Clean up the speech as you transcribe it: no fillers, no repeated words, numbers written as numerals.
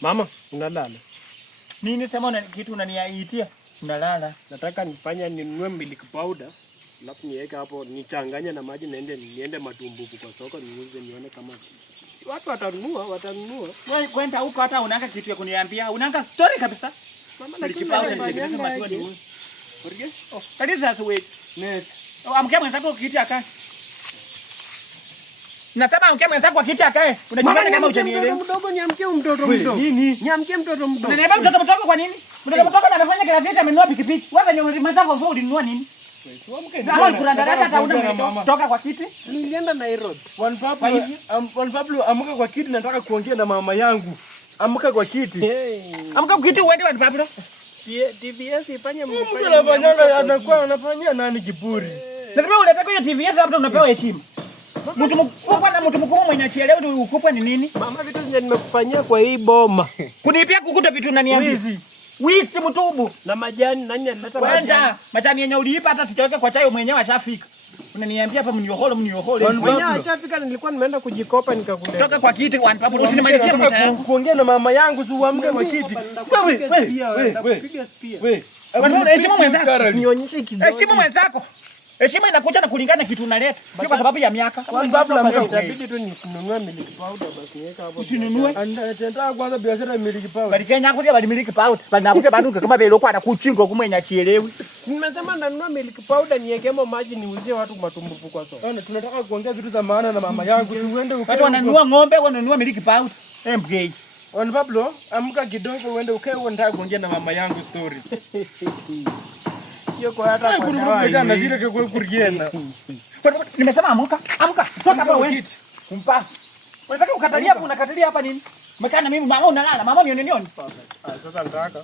Mama, unalala? Nini sema una kitu unaniaitia? Unalala. Nataka nifanye ninunue milk powder. Alafu niweke hapo nichanganye na maji niende Matumbuku kwa soko niuze nione kama watu watanunua. Wewe kwenda huko hata unanga kitu ya kuniambia. Unanga story kabisa. Mama milk powder ni kitu maziwa ni wewe. Orige? Oh, that is as wait. Net. Oh, amke mwenzako kiti akae. Nasema amke mwenzako kwa kiti akae. Unajifanya kama hujanielewa. Mdogo niamkie mtoto mdogo. Nini? Niamkie mtoto mdogo. Unaniambia mtoto mdogo kwa nini? Mtoto mdogo anafanya kila kitu amenunua pikipiki. Wewe wenye mazako vao ulinunua nini? Hapo kurandaraka hata una toka kwa kiti. Nilienda Nairobi. One Pablo amka kwa kiti nataka kuongea na mama yangu. Amka kwa kiti. Amka kwa kiti uende One Pablo. TVS ifanye mfanye. Anafanyanga anafanyia nani kiburi? Lazima unataka hiyo TVS hapo unapewa heshima. Mtu mkubwa na mtu mkubwa mwenye akielewa ndio ukubwa ni nini? Mama vitu zenye nimekufanyia kwa hii boma. Kunipia kukuta vitu unaniambia. Wizi mtubu. Na majani nani analeta majani? Wenda, majani yenye uliipa hata sitaweka kwa chai mwenyewe ashafika. Unaniambia hapa mniohole. Mwenyewe ashafika nilikuwa nimeenda kujikopa nikakuleta. Toka kwa kiti One Pablo usinimalizie mta yangu. Kuongea na mama yangu si uamke kwa kiti. Wewe. Heshima mwenzako. Nionyeshe kidogo. Heshima mwenzako. Heshima inakuja na kulingana kitu unaleta. Sio kwa sababu ya miaka. One Pablo itabidi tu nisinunue milk powder basi niweka hapo. Usinunue. Anataka kwanza biashara ya milk powder. Bali Kenya kuja bali milk powder. Banakuja banduka kama vile kwa anakuchinga kumwenya akielewi. Nimesema nanunua milk powder niwekemo maji niuzie watu Matumbuku kwa soko. Tunataka kuongea vitu za maana na mama yangu. Si uende ukae. Watu wananunua ng'ombe, wananunua milk powder. MK. One Pablo, amka kidogo uende ukae unataka kuongea na mama yangu story. Sio kwa hata kwa dawa. Na zile kwa kurienda. Nimesema amka. Toka hapa wewe. Kumpa. Unataka ukatalia hapo unakatalia hapa nini? Umekaa na mimi mama unalala. Mama nione. Sasa nataka